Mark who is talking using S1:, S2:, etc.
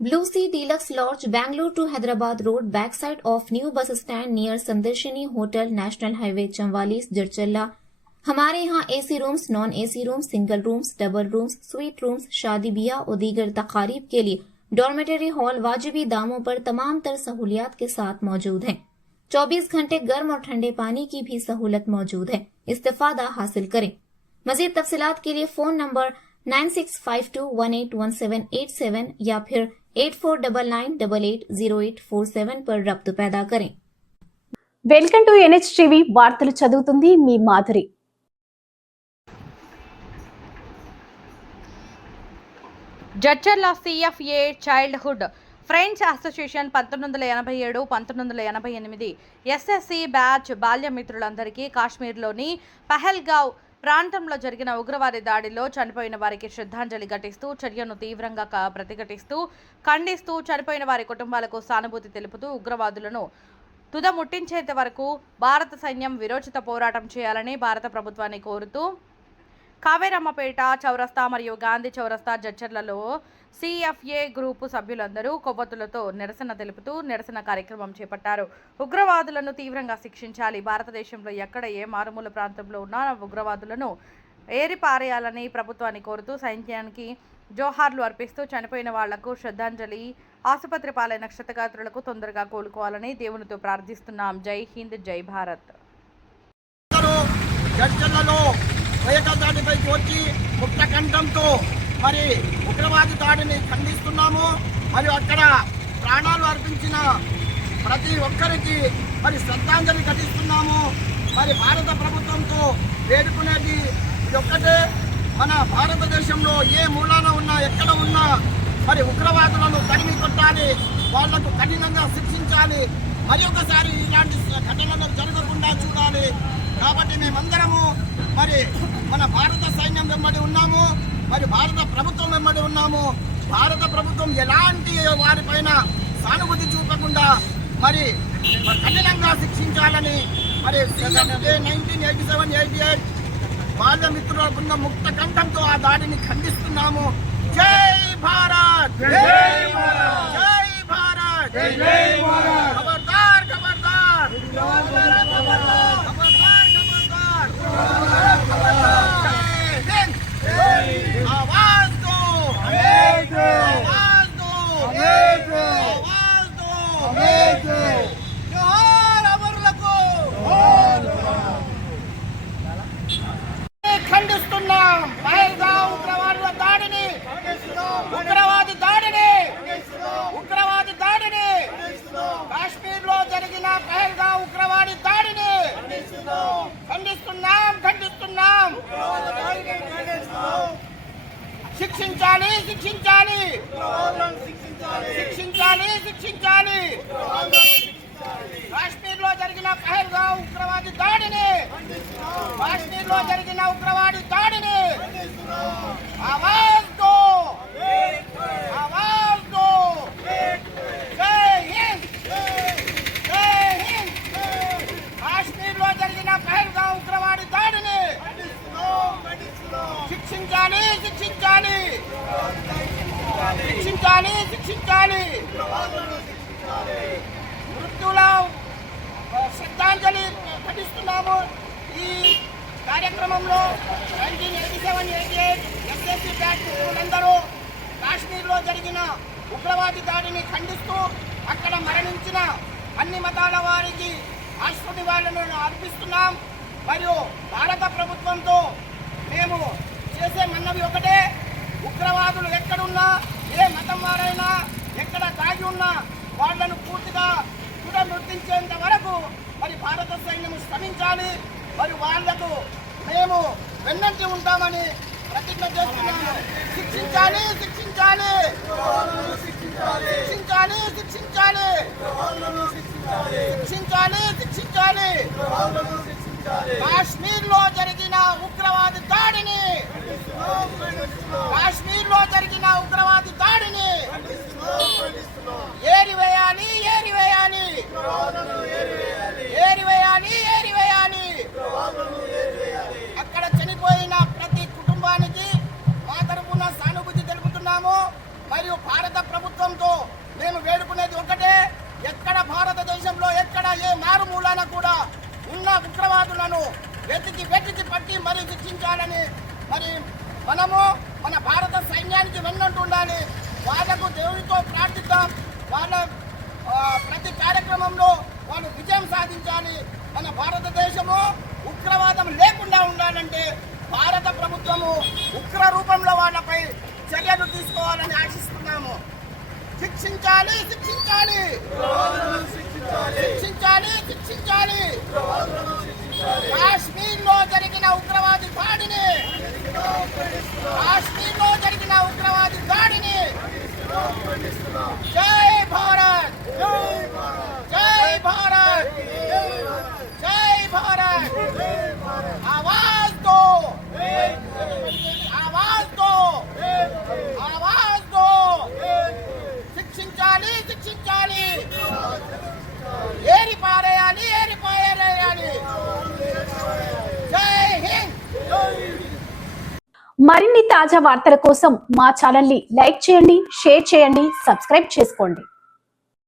S1: Lodge, Bangalore to Hyderabad Road, backside of new bus stand near Sandarshini Hotel, National Highway, Chamwalis, Jarchalla. हमारे यहाँ AC rooms non AC rooms single rooms double rooms suite rooms शादी ब्याह और दीगर तकारीब के लिए dormitory hall वाजिबी दामों पर तमाम तर सहूलियात के साथ मौजूद हैं। 24 घंटे गर्म और ठंडे पानी की भी सहूलत मौजूद है। इस्तेफादा हासिल करें। मजीद तफसीलात के लिए phone number nine six five two one eight one seven eight seven या फिर eight four double nine double eight zero eight four seven पर रब्त पैदा करें
S2: వెల్కమ్ టు ఎన్హెచ్ టీవీ వార్తలు చదువుతుంది మీ Madhuri
S3: Jadcherla CFA childhood friends association పంతొమ్మిది వందల ఎనభై ఏడు పంతొమ్మిది వందల ఎనభై ఎనిమిది ఎస్ఎస్సి బ్యాచ్ బాల్యమిత్రులందరికీ కాశ్మీర్లోని పహల్గావ్ ప్రాంతంలో జరిగిన ఉగ్రవాది దాడిలో చనిపోయిన వారికి శ్రద్ధాంజలి ఘటిస్తూ చర్యను తీవ్రంగా ప్రతిఘటిస్తూ ఖండిస్తూ చనిపోయిన వారి కుటుంబాలకు సానుభూతి తెలుపుతూ ఉగ్రవాదులను తుదముట్టించేంత వరకు భారత సైన్యం విరోచిత పోరాటం చేయాలని భారత ప్రభుత్వాన్ని కోరుతూ కావేరమ్మపేట చౌరస్తా మరియు గాంధీ చౌరస్తా జడ్చర్లలో సిఎఫ్ఏ గ్రూపు సభ్యులందరూ కొవ్వొత్తులతో నిరసన తెలుపుతూ నిరసన కార్యక్రమం చేపట్టారు. ఉగ్రవాదులను తీవ్రంగా శిక్షించాలి. భారతదేశంలో ఎక్కడ ఏ మారుమూల ప్రాంతంలో ఉన్న ఉగ్రవాదులను ఏరిపారేయాలని ప్రభుత్వాన్ని కోరుతూ సైన్యానికి జోహార్లు అర్పిస్తూ చనిపోయిన వాళ్ళకు శ్రద్ధాంజలి ఆసుపత్రి పాలైన క్షతగాత్రులకు తొందరగా కోలుకోవాలని దేవునితో ప్రార్థిస్తున్నాం. జై హింద్ జై భారత్.
S4: అందరూ చర్చలలో దాడిపైకి వచ్చి ముక్త కంఠంతో మరి ఉగ్రవాది దాడిని ఖండిస్తున్నాము. మరియు అక్కడ ప్రాణాలు అర్పించిన ప్రతి ఒక్కరికి మరి శ్రద్ధాంజలి ఘటిస్తున్నాము. మరి భారత ప్రభుత్వంతో వేడుకునేది ఇది ఒక్కటే. మన భారతదేశంలో ఏ మూలాన ఉన్నా ఎక్కడ ఉన్నా మరి ఉగ్రవాదులను తరిమి కొట్టాలి వాళ్ళకు కఠినంగా శిక్షించాలి. మరి ఒకసారి ఇలాంటి ఘటనలు జరగకుండా చూడాలి. కాబట్టి మేమందరము మరి మన భారత సైన్యం వెంబడి ఉన్నాము మరి భారత ప్రభుత్వం వెంబడి ఉన్నాము. భారత ప్రభుత్వం ఎలాంటి వారిపైన సానుభూతి చూపకుండా మరి కఠినంగా శిక్షించాలని మరి nineteen eighty seven eighty eight బాల్య మిత్రుల బృందం ముక్త కంఠంతో ఆ దాడిని ఖండిస్తున్నాము. జై భారత్! జై భారత్! జై భారత్! ఖబర్దార్ ఖబర్దార్! శిక్షించాలి. శిక్షించాలి. శిక్షించాలి శిక్షించాలి. కాశ్మీర్లో జరిగిన పహల్గా ఉగ్రవాది దాడిని. కాశ్మీర్లో జరిగిన ఉగ్రవాది దాడిని ఆవాజ్ దో ఆవాజ్ దో జై హింద్ జై హింద్ కాశ్మీర్లో జరిగిన పహల్గా ఉగ్రవాది దాడిని శిక్షించాలి శిక్షించాలి శిక్షించాలి శిక్షించాలి మృత్యుల శ్రద్ధాంజలి పఠిస్తున్నాము ఈ కార్యక్రమంలో nineteen eighty seven eighty eight SSC batch మిత్రులందరూ కాశ్మీర్లో జరిగిన ఉగ్రవాది దాడిని ఖండిస్తూ అక్కడ మరణించిన అన్ని మతాల వారికి ఆశ్రుతి వాళ్ళను అర్పిస్తున్నాం. మరియు భారత ప్రభుత్వంతో మేము చేసే మన్నవి ఒకటే. ఉగ్రవాదులు ఎక్కడున్నా ఏ మతం వారైనా ఎక్కడ దాగి ఉన్నా వాళ్ళను పూర్తిగా పునరుద్ధరించేంత వరకు మరి భారత సైన్యం శ్రమించాలి. మరి వాళ్ళకు మేము వెన్నంటి ఉంటామని ప్రతిజ్ఞ చేస్తున్నాము శిక్షించాలి శిక్షించాలి. శిక్షించాలి శిక్షించాలి. శిక్షించాలి శిక్షించాలి. కాశ్మీర్లో జరిగిన ఉగ్రవాది దాడిని కాశ్మీర్లో జరిగిన ఉగ్రవాది దాడిని ఏరివేయాలి ఏరివేయాలి ఏరివేయాలి ఏరివేయాలి అక్కడ చనిపోయిన ప్రతి కుటుంబానికి మా తరపున సానుభూతి తెలుపుతున్నాము మరియు భారత ప్రభుత్వంతో మేము వేడుకునే ఏ మారుమూలాన కూడా ఉన్న ఉగ్రవాదులను వెతికి వెతికి పట్టి మరి శిక్షించాలని మరి మనము మన భారత సైన్యానికి వెన్నంటూ ఉండాలి వాళ్ళకు దేవుడితో ప్రార్థిద్దాం. వాళ్ళ ప్రతి కార్యక్రమంలో వాళ్ళు విజయం సాధించాలి. మన భారతదేశము ఉగ్రవాదం లేకుండా ఉండాలంటే భారత ప్రభుత్వము ఉగ్ర రూపంలో వాళ్ళపై చర్యలు తీసుకోవాలని ఆశిస్తున్నాము. శిక్షించాలి శిక్షించాలి. శిక్షించాలి శిక్షించాలి కాశ్మీర్లో జరిగిన ఉగ్రవాది దాడిని
S2: మరిన్ని తాజా వార్తల కోసం మా ఛానల్ని లైక్ చేయండి షేర్ చేయండి సబ్స్క్రైబ్ చేసుకోండి.